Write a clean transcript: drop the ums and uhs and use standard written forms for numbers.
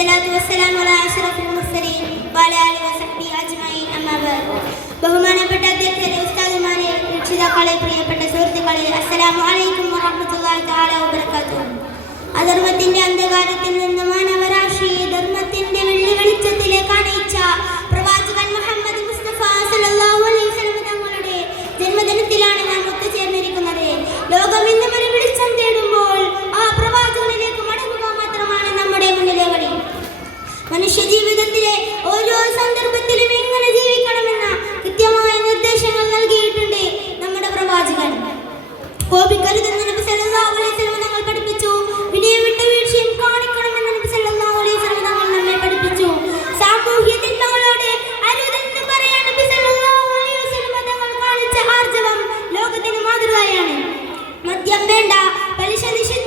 والصلاة والسلام على أشرف المرسلين وعلى آله وصحبه أجمعين أما بعد. ബഹുമാനപ്പെട്ട അധ്യക്ഷരെ, ഉസ്താദുമാരെ, രക്ഷിതാക്കളെ, പ്രിയപ്പെട്ട സുഹൃത്തുക്കളെ, അസ്സലാമു അലൈക്കും വറഹ്മത്തുള്ളാഹി തആല വബറകാതുഹു. അധർമ്മത്തിന്റെ അന്ധകാരത്തിൽ നിന്ന് മാനവരാശിയെ ധർമ്മത്തിന്റെ വെള്ളി വെളിച്ചത്തിലേക്ക് അണയിച്ച പ്രവാചകൻ മുഹമ്മദ് മുസ്തഫ സല്ലല്ലാഹു അലൈഹി വസല്ലം തങ്ങളുടെ ജന്മദിനത്തിലാണ് നാം ഒത്തുചേർന്നിരിക്കുന്നത്. ലോകം ഇന്നും ഒരു വെളിച്ചം തേടുമ്പോൾ ആ പ്രവാചകനിലേക്ക് മടങ്ങുക മാത്രമാണ് നമ്മുടെ മുന്നിലെ വഴി. മനുഷ്യ ജീവിതത്തിലെ ഓരോ സന്ദർഭത്തിലും എങ്ങനെ ജീവിക്കണമെന്ന കൃത്യമായ നിർദ്ദേശങ്ങൾ നൽകിയിട്ടുണ്ട് നമ്മുടെ പ്രവാചകൻ. കോപിക്കരുതെന്ന് നബി സല്ലല്ലാഹു അലൈഹി വസല്ലം തങ്ങൾ പഠിപ്പിച്ചു. വിനയം വിട്ടുവീഴ്ചയും കാണിക്കണമെന്ന് നബി സല്ലല്ലാഹു അലൈഹി വസല്ലം തങ്ങൾ നമ്മെ പഠിപ്പിച്ചു. സാമൂഹ്യ തിന്മകളോട് അരുതെന്ന് പറയാൻ നബി സല്ലല്ലാഹു അലൈഹി വസല്ലം തങ്ങൾ കാണിച്ച ആർജവം ലോകത്തിന് മാതൃകയാണ്. മദ്യം വേണ്ട, പലിശ നിഷേധിക്കുക,